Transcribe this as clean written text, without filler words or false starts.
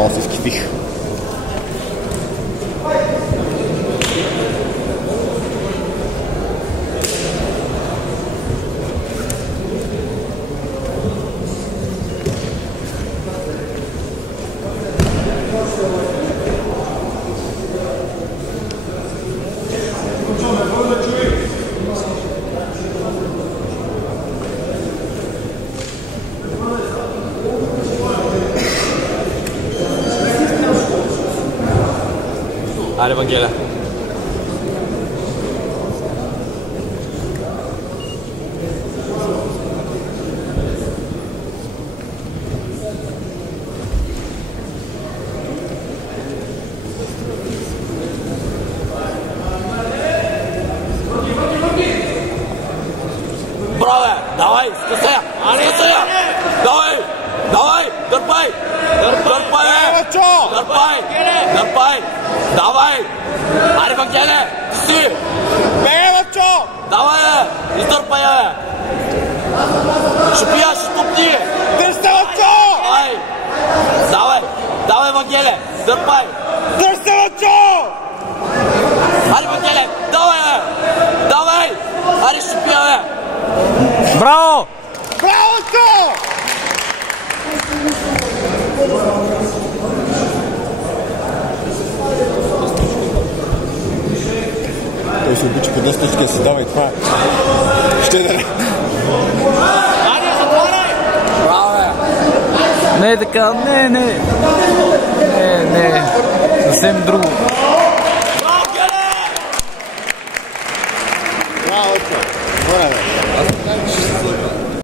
Много се изкипих. Хайде, Евангелия. Браво, давай, скъсая, скъсая, давай, давай, дърпай, дърпай, дърпай, дърпай, давай, айде, Евангелие, ти си, Беге, бачо! давай, издърпай, ще пия, ще тупни, Дръжте, бачо! давай, давай, давай, Евангелие, дърпай, Дръжте, бачо! айде, Евангелие, давай, давай, айде, ще пия, Браво! Браво, бачо! Той се обича по 10 точки да си дава и това е. Ще да не. браво, Не е така, не. Съвсем друго.